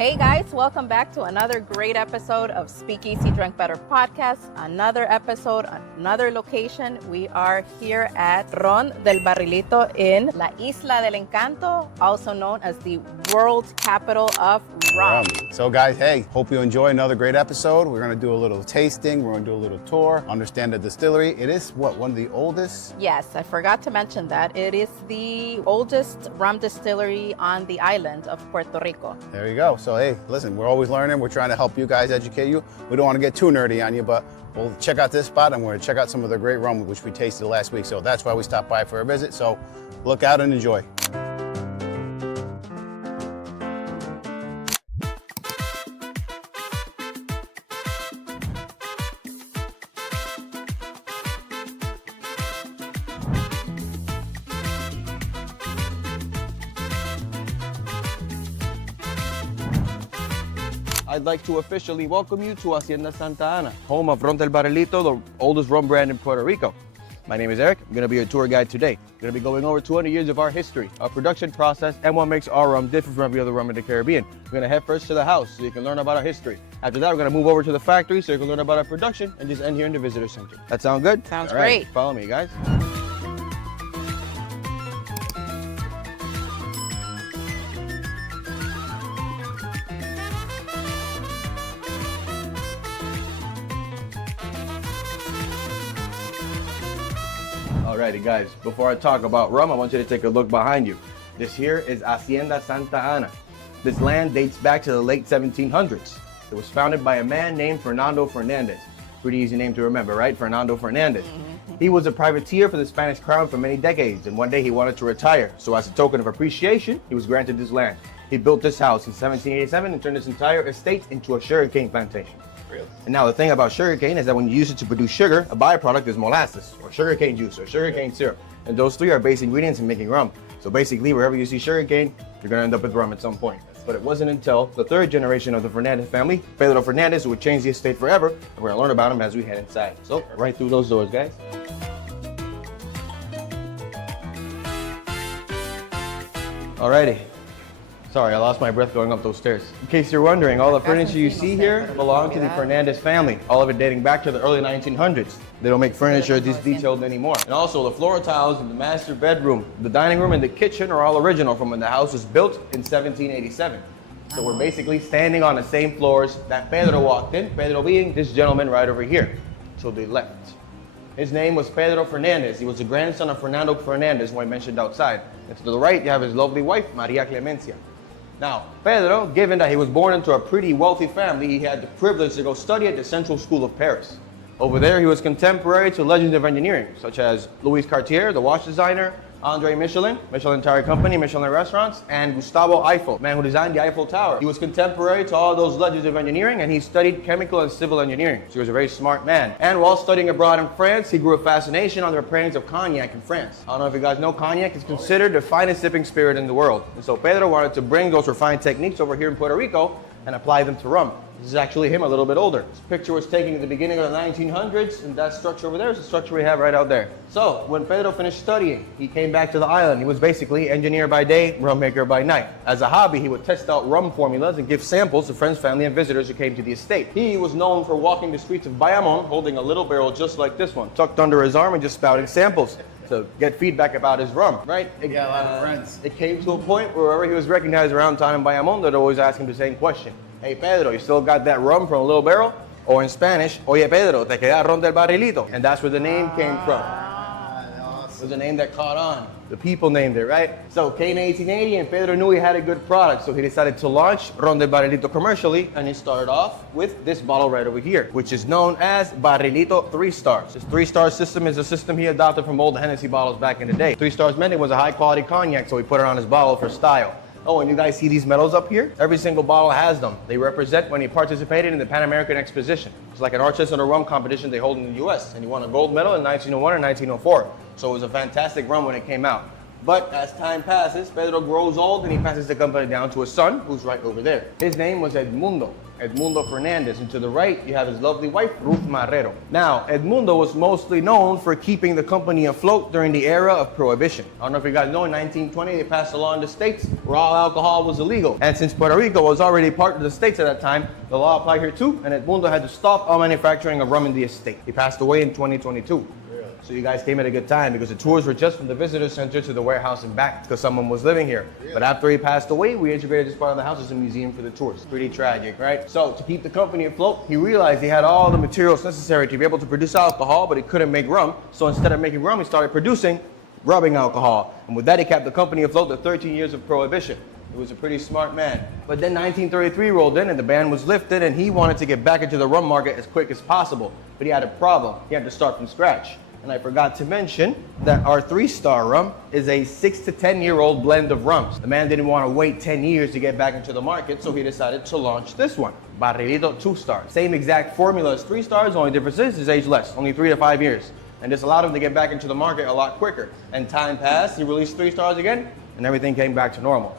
Hey guys, welcome back to another great episode of Speakeasy Drink Better podcast. Another episode, another location. We are here at Ron del Barrilito in La Isla del Encanto, also known as the world capital of rum. So guys, hey, hope you enjoy another great episode. We're gonna do a little tasting, we're gonna do a little tour, understand the distillery. It is one of the oldest? Yes, I forgot to mention that. It is the oldest rum distillery on the island of Puerto Rico. There you go. So hey, listen, we're always learning. We're trying to help you guys, educate you. We don't want to get too nerdy on you, but we'll check out this spot and we're gonna check out some of the great rum which we tasted last week. So that's why we stopped by for a visit. So look out and enjoy. I'd like to officially welcome you to Hacienda Santa Ana, home of Ron del Barrilito, the oldest rum brand in Puerto Rico. My name is Eric. I'm going to be your tour guide today. I'm going to be going over 200 years of our history, our production process, and what makes our rum different from every other rum in the Caribbean. We're going to head first to the house so you can learn about our history. After that, we're going to move over to the factory so you can learn about our production and just end here in the visitor center. That sound good? Sounds All right, great. follow me, guys. Alrighty guys, before I talk about rum, I want you to take a look behind you. This here is Hacienda Santa Ana. This land dates back to the late 1700s. It was founded by a man named Fernando Fernandez. Pretty easy name to remember, right? Fernando Fernandez. He was a privateer for the Spanish crown for many decades, and one day he wanted to retire. So as a token of appreciation, he was granted this land. He built this house in 1787 and turned this entire estate into a sugarcane plantation. Really? And now the thing about sugarcane is that when you use it to produce sugar, a byproduct is molasses, or sugarcane juice, or sugarcane syrup. And those three are basic ingredients in making rum. So basically, wherever you see sugarcane, you're gonna end up with rum at some point. But it wasn't until the third generation of the Fernandez family, Pedro Fernandez, who would change the estate forever, and we're gonna learn about him as we head inside. So, right through those doors, guys. Alrighty. Sorry, I lost my breath going up those stairs. In case you're wondering, all the furniture you see here belong to the Fernandez family, all of it dating back to the early 1900s. They don't make furniture this detailed anymore. And also the floor tiles in the master bedroom, the dining room, and the kitchen are all original from when the house was built in 1787. So we're basically standing on the same floors that Pedro walked in, Pedro being this gentleman right over here. So they left. His name was Pedro Fernandez. He was the grandson of Fernando Fernandez, who I mentioned outside. And to the right, you have his lovely wife, Maria Clemencia. Now, Pedro, given that he was born into a pretty wealthy family, he had the privilege to go study at the Central School of Paris. Over there, he was contemporary to legends of engineering, such as Louis Cartier, the watch designer, Andre Michelin, Michelin Tire Company, Michelin Restaurants, and Gustavo Eiffel, man who designed the Eiffel Tower. He was contemporary to all those legends of engineering, and he studied chemical and civil engineering. So he was a very smart man. And while studying abroad in France, he grew a fascination on the preparings of cognac in France. I don't know if you guys know, cognac is considered the finest sipping spirit in the world. And so Pedro wanted to bring those refined techniques over here in Puerto Rico and apply them to rum. This is actually him a little bit older. This picture was taken at the beginning of the 1900s, and that structure over there is the structure we have right out there. So, when Pedro finished studying, he came back to the island. He was basically engineer by day, rum maker by night. As a hobby, he would test out rum formulas and give samples to friends, family, and visitors who came to the estate. He was known for walking the streets of Bayamon, holding a little barrel just like this one, tucked under his arm and just spouting samples to get feedback about his rum, right? He got a lot of friends. It came to a point where wherever he was recognized around town in Bayamon, they'd always ask him the same question. Hey Pedro, you still got that rum from a little barrel? Or in Spanish, Oye Pedro, te queda Ron del Barrilito. And that's where the name came from. It was a name that caught on. The people named it, right? So came 1880 and Pedro knew he had a good product, so he decided to launch Ron del Barrilito commercially, and he started off with this bottle right over here, which is known as Barrilito 3 Stars. This 3-star system is a system he adopted from old Hennessy bottles back in the day. 3 stars meant it was a high quality cognac, so he put it on his bottle for style. Oh, and you guys see these medals up here? Every single bottle has them. They represent when he participated in the Pan American Exposition. It's like an artisanal rum competition they hold in the US, and he won a gold medal in 1901 and 1904. So it was a fantastic rum when it came out. But as time passes, Pedro grows old and he passes the company down to his son, who's right over there. His name was Edmundo Fernandez. And to the right, you have his lovely wife, Ruth Marrero. Now, Edmundo was mostly known for keeping the company afloat during the era of Prohibition. I don't know if you guys know, in 1920, they passed a law in the States where all alcohol was illegal. And since Puerto Rico was already part of the States at that time, the law applied here too, and Edmundo had to stop all manufacturing of rum in the estate. He passed away in 2022. So you guys came at a good time because the tours were just from the visitor center to the warehouse and back because someone was living here. Really? But after he passed away, we integrated this part of the house as a museum for the tours. Pretty tragic, right? So to keep the company afloat, he realized he had all the materials necessary to be able to produce alcohol, but he couldn't make rum. So instead of making rum, he started producing rubbing alcohol. And with that, he kept the company afloat the 13 years of Prohibition. He was a pretty smart man. But then 1933 rolled in and the ban was lifted and he wanted to get back into the rum market as quick as possible. But he had a problem. He had to start from scratch. And I forgot to mention that our 3-star rum is a 6 to 10-year-old blend of rums. The man didn't want to wait 10 years to get back into the market, so he decided to launch this one, Barrilito 2-star. Same exact formula as 3 stars, only difference is it's age less, only 3 to 5 years. And this allowed him to get back into the market a lot quicker. And time passed, he released 3 stars again, and everything came back to normal.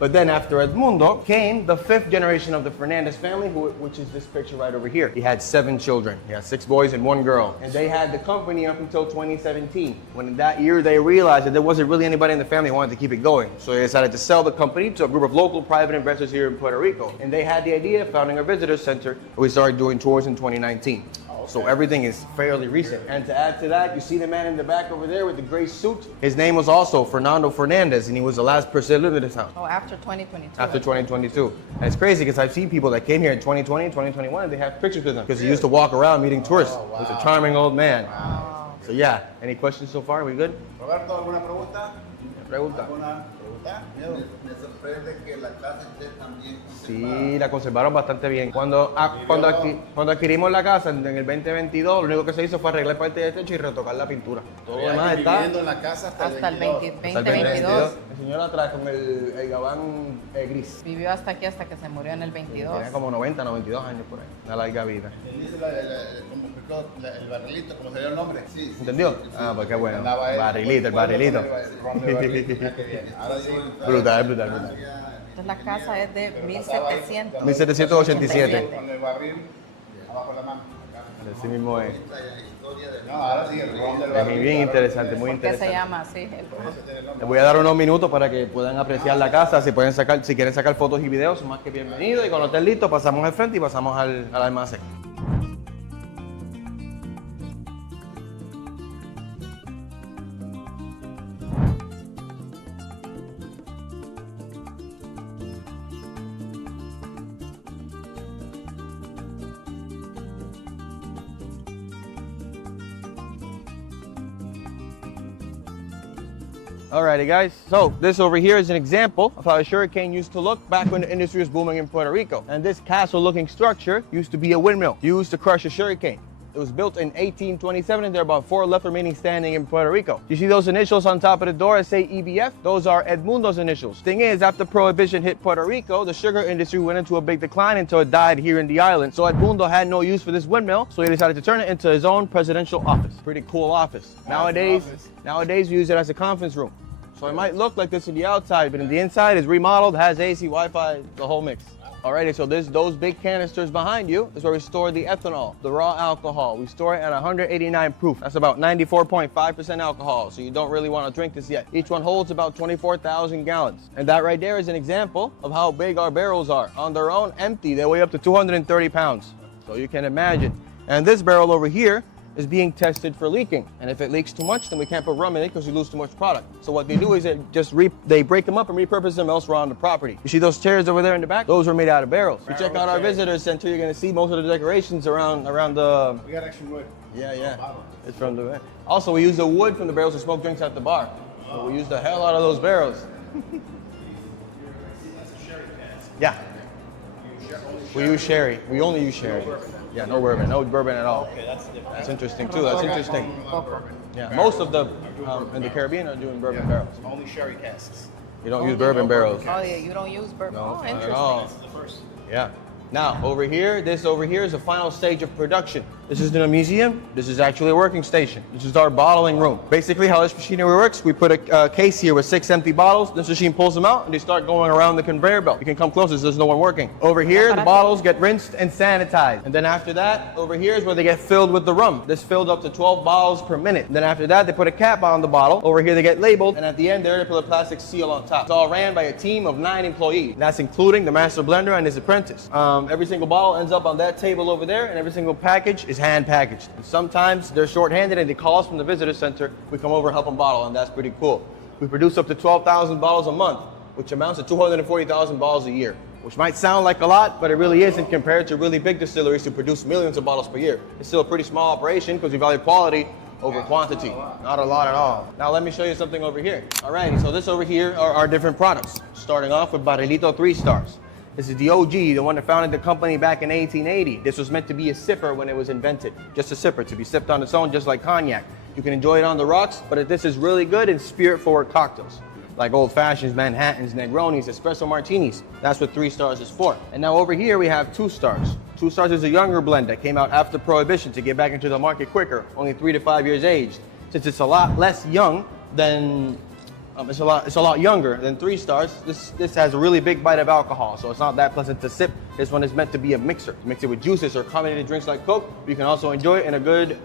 But then after Edmundo came the 5th generation of the Fernandez family, which is this picture right over here. He had 7 children. He had 6 boys and 1 girl. And they had the company up until 2017. When in that year they realized that there wasn't really anybody in the family who wanted to keep it going. So they decided to sell the company to a group of local private investors here in Puerto Rico. And they had the idea of founding a visitor center. We started doing tours in 2019. So everything is fairly recent. And to add to that, you see the man in the back over there with the gray suit. His name was also Fernando Fernandez, and he was the last person to live in this town. Oh, after 2022. After 2022. And it's crazy because I've seen people that came here in 2020, 2021, and they have pictures with him because he used to walk around meeting tourists. Oh, wow. He was a charming old man. Wow. So yeah, any questions so far? We good? Roberto, ¿alguna pregunta? Pregunta. ¿Alguna pregunta? Me sorprende que la casa esté tan bien Sí, la conservaron bastante bien. Cuando adquirimos la casa en el 2022, lo único que se hizo fue arreglar parte del techo y retocar la pintura. Todo lo demás está viviendo en la casa hasta el 2022. hasta el 2022. El señor atrás con el gabán gris. Vivió hasta aquí, hasta que se murió en el 22. Tenía como 90, 92 años por ahí. Una larga vida. Él dice como explicó el barrilito, como sería el nombre. Sí, ¿Entendió? Ah, pues qué bueno. Andaba él. Barrilito, el barrilito. Ron del Barrilito. Ahora sí. Brutal. Entonces la casa es de 1700. 1787. Con el barril abajo de la mano. Así mismo es. No, ahora sí, el ron del Es barril. bien interesante, muy ¿Por qué se interesante. llama así? Les voy a dar unos minutos para que puedan apreciar la casa. Si quieren sacar fotos y videos, son más que bienvenidos. Y cuando estén listos, pasamos al frente y pasamos al almacén. Alrighty guys, so this over here is an example of how a sugarcane used to look back when the industry was booming in Puerto Rico. And this castle looking structure used to be a windmill used to crush a sugarcane. It was built in 1827 and there are about 4 left remaining standing in Puerto Rico. You see those initials on top of the door that say EBF? Those are Edmundo's initials. Thing is, after Prohibition hit Puerto Rico, the sugar industry went into a big decline until it died here in the island. So Edmundo had no use for this windmill, so he decided to turn it into his own presidential office. Pretty cool office. Nowadays we use it as a conference room. So it might look like this in the outside, but in the inside is remodeled, has AC, Wi-Fi, the whole mix. Alrighty, so those big canisters behind you is where we store the ethanol, the raw alcohol. We store it at 189 proof. That's about 94.5% alcohol, so you don't really want to drink this yet. Each one holds about 24,000 gallons. And that right there is an example of how big our barrels are. On their own, empty, they weigh up to 230 pounds. So you can imagine. And this barrel over here is being tested for leaking. And if it leaks too much, then we can't put rum in it because we lose too much product. So what they do is they break them up and repurpose them elsewhere on the property. You see those chairs over there in the back? Those were made out of barrels. If you check out our visitor center, you're gonna see most of the decorations around the... We got extra wood. Yeah. It's from the... Also, we use the wood from the barrels to smoke drinks at the bar. So we use the hell out of those barrels. Yeah. We use sherry. We only use sherry. Yeah, no bourbon. No bourbon at all. Okay, that's different. That's interesting too. That's interesting. Yeah, most of the in the Caribbean are doing bourbon barrels. Only sherry casks. You don't use bourbon barrels. Oh yeah, you don't use bourbon. No, Oh, not at interesting. all. This is the first. Yeah. Now, over here, this over here is the final stage of production. This isn't a museum. This is actually a working station. This is our bottling room. Basically, how this machinery works, we put a case here with 6 empty bottles. This machine pulls them out, and they start going around the conveyor belt. You can come closer, there's no one working. Over here, the bottles get rinsed and sanitized. And then after that, over here is where they get filled with the rum. This filled up to 12 bottles per minute. And then after that, they put a cap on the bottle. Over here, they get labeled, and at the end there, they put a plastic seal on top. It's all ran by a team of 9 employees. That's including the master blender and his apprentice. Every single bottle ends up on that table over there, and every single package is hand packaged. And sometimes they're short-handed and they call us from the visitor center. We come over and help them bottle, and that's pretty cool. We produce up to 12,000 bottles a month, which amounts to 240,000 bottles a year, which might sound like a lot, but it really isn't compared to really big distilleries who produce millions of bottles per year. It's still a pretty small operation because we value quality over quantity. Not a lot at all. Now let me show you something over here. Alrighty, so this over here are our different products. Starting off with Barrilito 3 Stars. This is the OG, the one that founded the company back in 1880. This was meant to be a sipper when it was invented. Just a sipper, to be sipped on its own, just like cognac. You can enjoy it on the rocks, but this is really good in spirit-forward cocktails, like old fashions, Manhattans, Negronis, espresso martinis. That's what 3 Stars is for. And now over here we have 2 Stars. 2 Stars is a younger blend that came out after Prohibition to get back into the market quicker, only 3 to 5 years aged. Since it's a lot less young than it's a lot younger than 3 Stars. This has a really big bite of alcohol, so it's not that pleasant to sip. This one is meant to be a mixer. Mix it with juices or carbonated drinks like Coke. You can also enjoy it in a good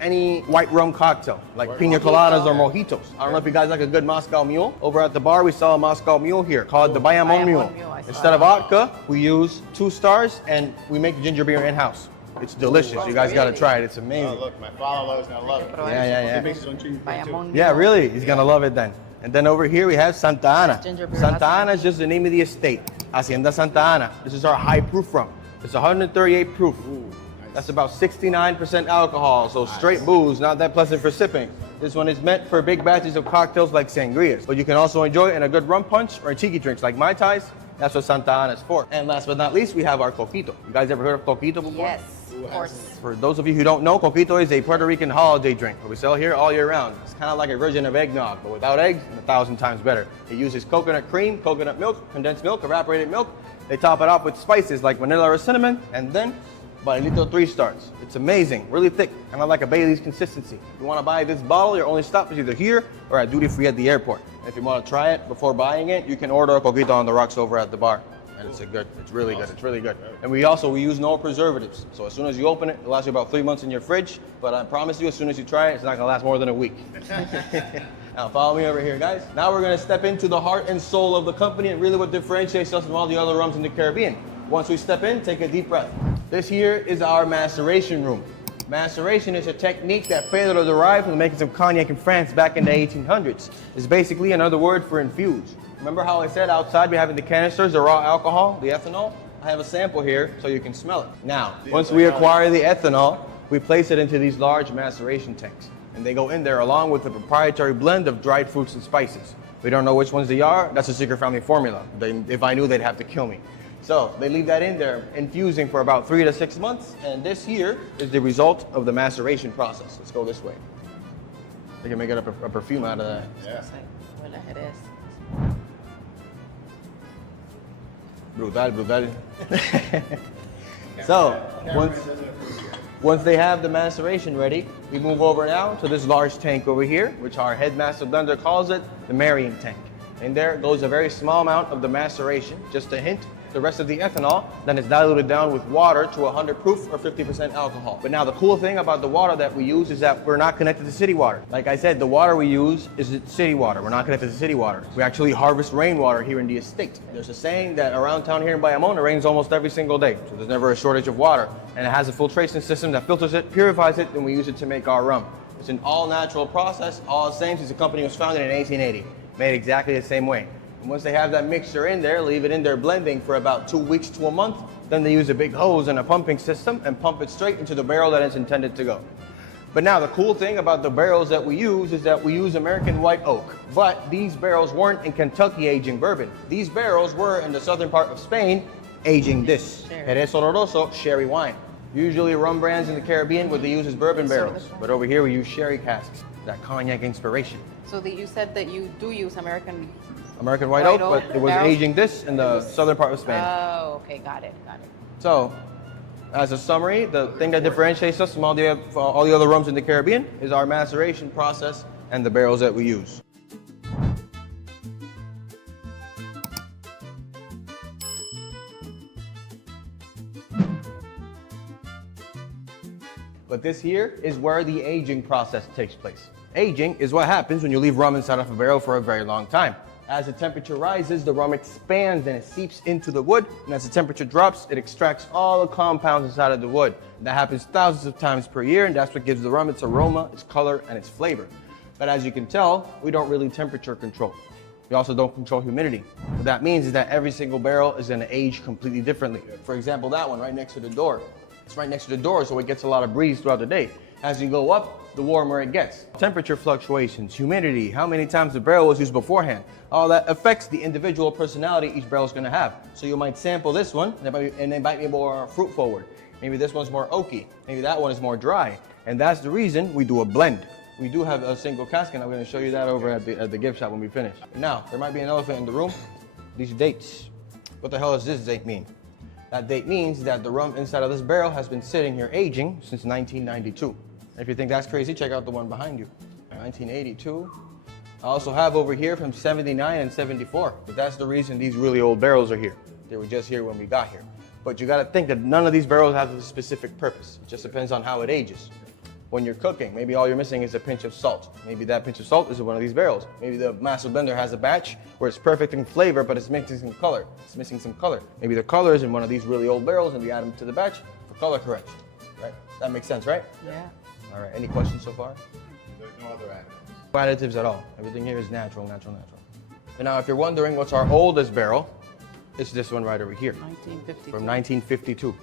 any white rum cocktail, like pina coladas or mojitos. I don't know if you guys like a good Moscow Mule. Over at the bar, we sell a Moscow Mule here called the Bayamon Mule. Instead of vodka, we use 2 Stars, and we make ginger beer in-house. It's delicious. You guys got to try it. It's amazing. Oh, look, my father is gonna love it. Yeah, really. He's gonna love it then. And then over here we have Santa Ana. Santa Ana is just the name of the estate. Hacienda Santa Ana. This is our high proof rum. It's 138 proof. That's about 69% alcohol, so straight booze, not that pleasant for sipping. This one is meant for big batches of cocktails like sangrias, but you can also enjoy it in a good rum punch or tiki drinks like Mai Tais. That's what Santa Ana is for. And last but not least, we have our coquito. You guys ever heard of coquito before? Yes, of course. For those of you who don't know, coquito is a Puerto Rican holiday drink that we sell here all year round. It's kind of like a version of eggnog, but without eggs and 1,000 times better. It uses coconut cream, coconut milk, condensed milk, evaporated milk. They top it off with spices like vanilla or cinnamon, and then Barrilito 3 Stars. It's amazing, really thick, kind of like a Bailey's consistency. If you want to buy this bottle, your only stop is either here or at duty free at the airport. And if you want to try it before buying it, you can order a coquito on the rocks over at the bar. And it's really good, it's really good. And we use no preservatives. So as soon as you open it, it lasts you about 3 months in your fridge, but I promise you, as soon as you try it, it's not gonna last more than a week. Now follow me over here, guys. Now we're gonna step into the heart and soul of the company and really what differentiates us from all the other rums in the Caribbean. Once we step in, take a deep breath. This here is our maceration room. Maceration is a technique that Pedro derived from making some cognac in France back in the 1800s. It's basically another word for infuse. Remember how I said outside we have in the canisters the raw alcohol, the ethanol? I have a sample here so you can smell it. Now, once we acquire the ethanol, we place it into these large maceration tanks. And they go in there along with a proprietary blend of dried fruits and spices. We don't know which ones they are. That's a secret family formula. If I knew, they'd have to kill me. So they leave that in there, infusing for about 3 to 6 months. And this here is the result of the maceration process. Let's go this way. They can make it a perfume out of that. Yeah. Brutal. So, once they have the maceration ready, we move over now to this large tank over here, which our headmaster blender calls it the marrying tank. In there goes a very small amount of the maceration, just a hint. The rest of the ethanol, then it's diluted down with water to 100 proof or 50% alcohol. But now the cool thing about the water that we use is that we're not connected to city water. Like I said, the water we use is city water. We're not connected to city water. We actually harvest rainwater here in the estate. There's a saying that around town here in Bayamon, it rains almost every single day. So there's never a shortage of water. And it has a filtration system that filters it, purifies it, and we use it to make our rum. It's an all-natural process, all the same since the company was founded in 1880. Made exactly the same way. And once they have that mixture in there, leave it in there blending for about 2 weeks to a month. Then they use a big hose and a pumping system and pump it straight into the barrel that it's intended to go. But now the cool thing about the barrels that we use is that we use American white oak. But these barrels weren't in Kentucky aging bourbon. These barrels were in the southern part of Spain aging this Jerez Oloroso sherry wine. Usually rum brands in the Caribbean, what they use is bourbon barrels. But over here we use sherry casks, that cognac inspiration. So you said that you do use American white oak, but it was aging this in the southern part of Spain. Oh, okay, got it. So, As a summary, the thing that differentiates us from all the other rums in the Caribbean is our maceration process and the barrels that we use. But this here is where the aging process takes place. Aging is what happens when you leave rum inside of a barrel for a very long time. As the temperature rises, the rum expands and it seeps into the wood. And as the temperature drops, it extracts all the compounds inside of the wood. And that happens thousands of times per year, and that's what gives the rum its aroma, its color, and its flavor. But as you can tell, we don't really temperature control. We also don't control humidity. What that means is that every single barrel is going to age completely differently. For example, that one right next to the door. It's right next to the door, so it gets a lot of breeze throughout the day. As you go up, the warmer it gets. Temperature fluctuations, humidity, how many times the barrel was used beforehand, all that affects the individual personality each barrel is going to have. So you might sample this one, and it might be more fruit forward. Maybe this one's more oaky. Maybe that one is more dry. And that's the reason we do a blend. We do have a single cask, and I'm going to show you that over at the gift shop when we finish. Now, there might be an elephant in the room. These dates. What the hell does this date mean? That date means that the rum inside of this barrel has been sitting here aging since 1992. If you think that's crazy, check out the one behind you. 1982. I also have over here from 79 and 74. But that's the reason these really old barrels are here. They were just here when we got here. But you gotta think that none of these barrels have a specific purpose. It just depends on how it ages. When you're cooking, maybe all you're missing is a pinch of salt. Maybe that pinch of salt is in one of these barrels. Maybe the master blender has a batch where it's perfect in flavor, but it's missing some color. It's missing some color. Maybe the color is in one of these really old barrels, and we add them to the batch for color correction. Right? That makes sense, right? Yeah. All right. Any questions so far? There's no other additives. No additives at all. Everything here is natural, natural, natural. And now, if you're wondering what's our oldest barrel, it's this one right over here. 1952. From 1952.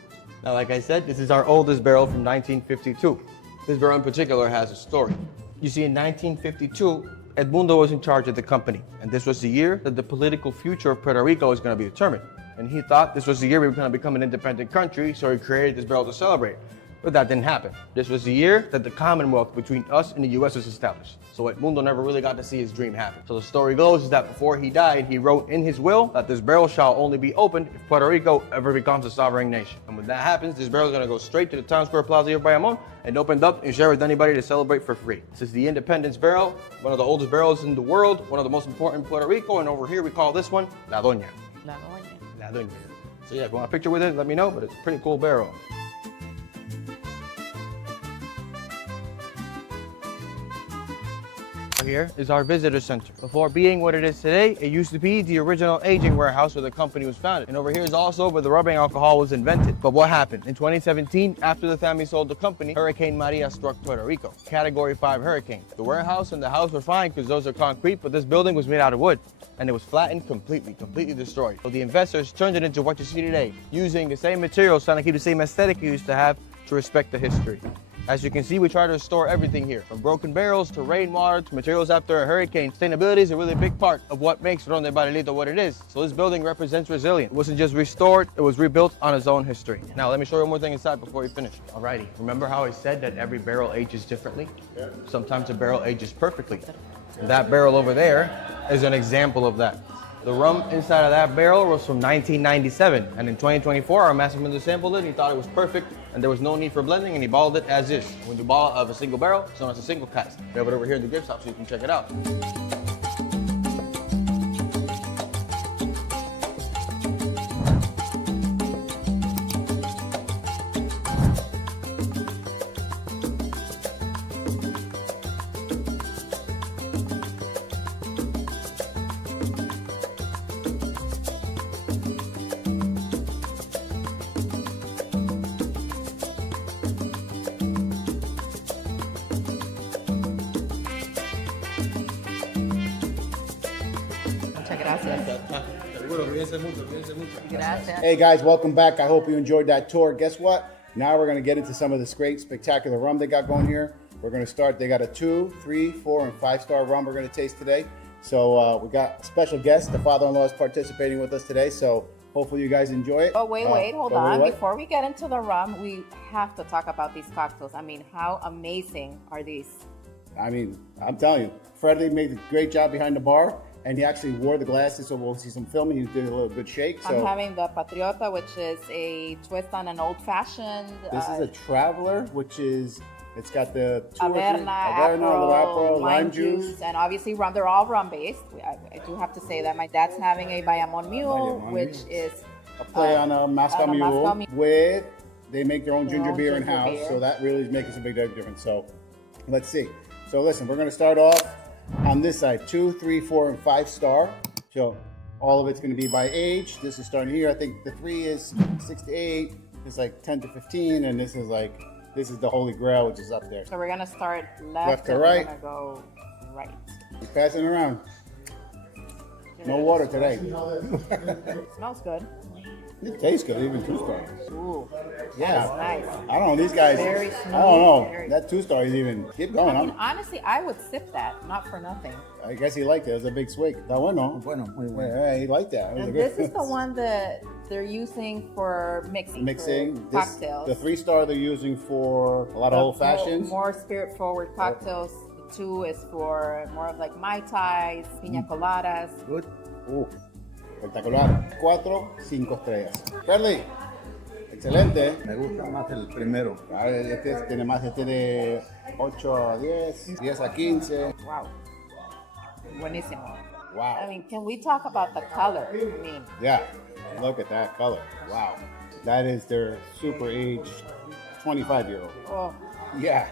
Now, like I said, this is our oldest barrel from 1952. This barrel in particular has a story. You see, in 1952, Edmundo was in charge of the company, and this was the year that the political future of Puerto Rico was going to be determined. And he thought this was the year we were going to become an independent country, so he created this barrel to celebrate. But that didn't happen. This was the year that the Commonwealth between us and the US was established. So Edmundo never really got to see his dream happen. So the story goes is that before he died, he wrote in his will that this barrel shall only be opened if Puerto Rico ever becomes a sovereign nation. And when that happens, this barrel is going to go straight to the town square plaza here by Bayamon and opened up and share with anybody to celebrate for free. This is the Independence barrel, one of the oldest barrels in the world, one of the most important in Puerto Rico, and over here we call this one La Doña. La Doña. La Doña. So yeah, if you want a picture with it, let me know, but it's a pretty cool barrel. Here is our visitor center. Before being what it is today, it used to be the original aging warehouse where the company was founded. And over here is also where the rubbing alcohol was invented. But what happened? In 2017, after the family sold the company, Hurricane Maria struck Puerto Rico. Category 5 hurricane. The warehouse and the house were fine because those are concrete, but this building was made out of wood. And it was flattened completely destroyed. So the investors turned it into what you see today, using the same materials, trying to keep the same aesthetic you used to have to respect the history. As you can see, we try to restore everything here, from broken barrels to rainwater to materials after a hurricane. Sustainability is a really big part of what makes Ron del Barrilito what it is. So this building represents resilience. It wasn't just restored, it was rebuilt on its own history. Now let me show you one more thing inside before we finish. Alrighty, remember how I said that every barrel ages differently? Yeah. Sometimes a barrel ages perfectly. And that barrel over there is an example of that. The rum inside of that barrel was from 1997, and in 2024, our master blender sampled it, and he thought it was perfect, and there was no need for blending, and he bottled it as is. When you bottle of a single barrel, it's known as a single cask. We have it over here in the gift shop, so you can check it out. Gracias. Hey guys, welcome back. I hope you enjoyed that tour. Guess what? Now we're gonna get into some of this great, spectacular rum they got going here. We're gonna start, they got a 2, 3, 4, and 5-star rum we're gonna taste today. So we got a special guest. The father-in-law is participating with us today. So hopefully you guys enjoy it. Oh, wait, hold on. Wait. Before we get into the rum, we have to talk about these cocktails. I mean, how amazing are these? I mean, I'm telling you, Freddie made a great job behind the bar. And he actually wore the glasses, so we'll see some filming. He did a little good shake. So I'm having the Patriota, which is a twist on an old-fashioned. this is a Traveler, which is, it's got the Averna, April, lime juice, and obviously rum. They're all rum-based. I do have to say that my dad's having a Bayamon Mule, which is a play on a Moscow Mule with, they make their own ginger beer ginger in-house, beer. so that really is making some big difference. So let's see. So listen, we're gonna start off on this side, 2, 3, 4, and 5 star. So all of it's gonna be by age. This is starting here. I think the 3 is 6 to 8. It's like 10 to 15, and this is the Holy Grail, which is up there. So we're gonna start left to and right. We're gonna go right. Keep passing around. No water today. Smells good. It tastes good, even 2 star. Ooh, Yeah. that's nice. I don't know, these guys, Very I smooth, don't know. very- That 2 star is even, keep going. I mean, honestly, I would sip that, not for nothing. I guess he liked it. It was a big swig. Está bueno. Bueno, muy bueno. Yeah, he liked that. It was a And good- this is the one that they're using for mixing. Mixing. for This, cocktails. the 3 star they're using for a lot of old fashions. More spirit forward cocktails. The 2 is for more of like Mai Tais, Pina Coladas. Good. Espectacular. 4, 5 estrellas. Carly, excelente. Me gusta más el primero. Ah, este tiene más, este de 8 a 10, 10 a 15. Wow. Buenísimo. Wow. I mean, can we talk about the color? I mean, Yeah, look at that color. Wow. That is their super aged 25-year-old. oh, Yeah.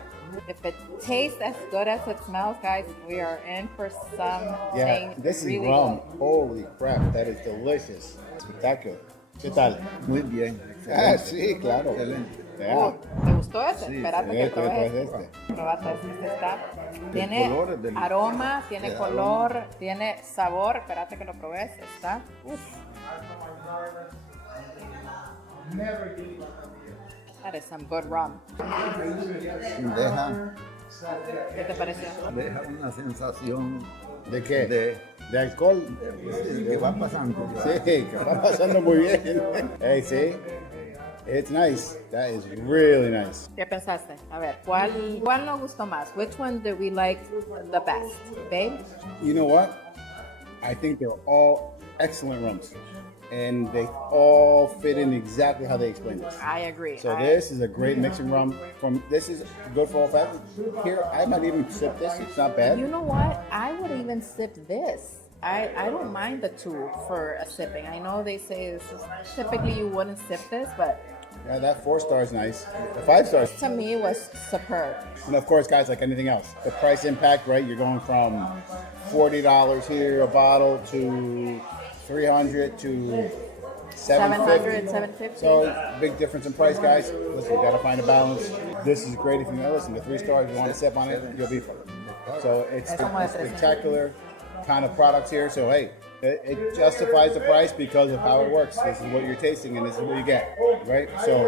if it tastes as good as it smells, guys, we are in for something Yeah, this is really rum. good. Holy crap, that is delicious. Spectacular. ¿Qué tal? Muy bien. Ah, Excelente. sí, claro. Excelente. Yeah. ¿Te gustó ese? Sí, Espérate que Este, pruebes. pues, este. Probate, este está. Tiene color es del- aroma, tiene el color, tiene sabor. Espérate que lo pruebes. Está. Uf. That is some good rum. Deja, ¿Qué te pareció? deja una sensación ¿De qué? de ¿De alcohol? que va pasando. Sí, que va pasando muy bien. Hey, sí. It's nice. That is really nice. ¿Qué pensaste? A ver, ¿cuál nos gustó más? Which one did we like the best? Babe? You know what? I think they're all excellent rums. And they all fit in exactly how they explained this. I agree. So this is a great mixing rum. This is good for all fashioned. Here, I might even sip this. It's not bad. You know what? I would even sip this. I don't mind the 2 for a sipping. I know they say this is, typically you wouldn't sip this, but Yeah, that 4 star is nice. The 5 stars. to me it was superb. And of course, guys, like anything else, the price impact, right? You're going from $40 here a bottle to $300 to $750. $750. So big difference in price, guys. Listen, you gotta find a balance. This is great if you know. Listen, the 3 stars, you want to sip on it, you'll be fine. So it's spectacular kind of products here. So hey, it justifies the price because of how it works. This is what you're tasting and this is what you get, right? So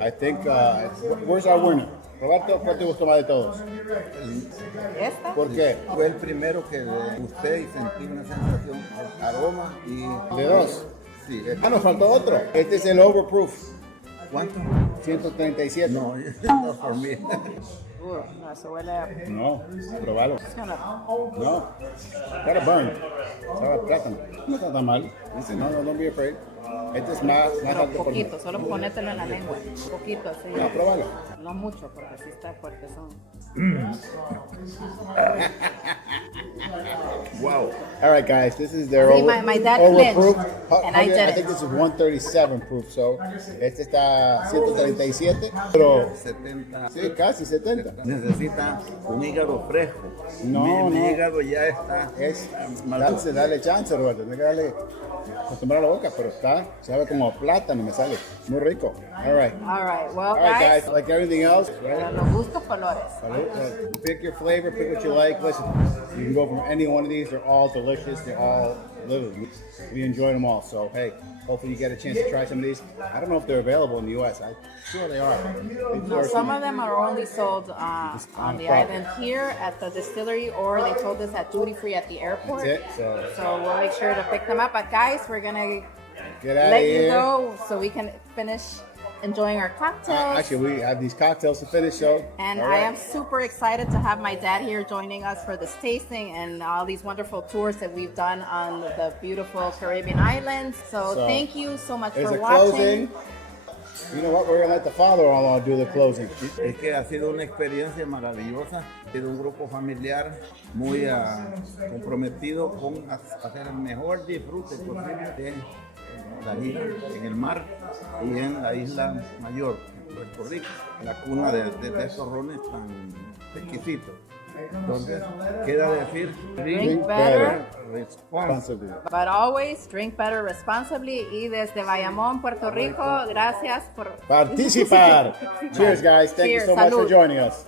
I think, where's our winner? Roberto, ¿cuál te gustó más de todos? ¿Esta? ¿Por qué? Fue el primero que degusté y sentí una sensación de aroma y... De 2. Sí. Ah, nos faltó otro. Este es el Overproof. ¿Cuánto? 137. No, no por mí. No, eso huele a... No, probalo. No. Gotta burn. Sabe a plátano. No está tan mal. Dice, no, don't be afraid. Este es más Pero alto por mí. poquito, solo ponételo en la lengua. Poquito, así. No, probalo. No mucho, porque sí está fuerte son. Wow. All right, guys, this is their See, my dad overproof. flinched, and I did I it. think this is 137 proof, so este está 137, pero 70. sí, casi 70. Necesita un hígado fresco. No, mi no. hígado ya está. Dale chance, Roberto, tiene que darle acostumbrar a la boca, pero sabe como a plátano, me sale. Muy rico. All right. All right, well, All right, guys, guys, like everything else, para right? los gustos colores. Pick your flavor, pick what you like. Listen, you can go from any one of these. They're all delicious. They're all literally, we enjoy them all. So, hey, hopefully you get a chance to try some of these. I don't know if they're available in the U.S. I'm sure they are. No, some of them are only sold on the island here at the distillery, or they told us at duty free at the airport. That's it. So we'll make sure to pick them up. But guys, we're gonna Get out let of you here. go so we can finish enjoying our cocktails. Actually, we have these cocktails to finish, so. And I am super excited to have my dad here joining us for this tasting and all these wonderful tours that we've done on the beautiful Caribbean islands. So thank you so much for watching. You know what? We're going to let the father-in-law do the closing. Es que ha sido una experiencia maravillosa. Ha sido un grupo familiar muy comprometido con hacer el mejor disfrute posible de la isla, en el mar y en la isla mayor, en Puerto Rico, la cuna de estos rones tan exquisitos. Entonces, queda decir, Drink better responsibly. but always drink better responsibly. Y desde Bayamón, Puerto Rico, gracias por Participar. Cheers, guys. Thank you Cheers. so much for Salud. joining us.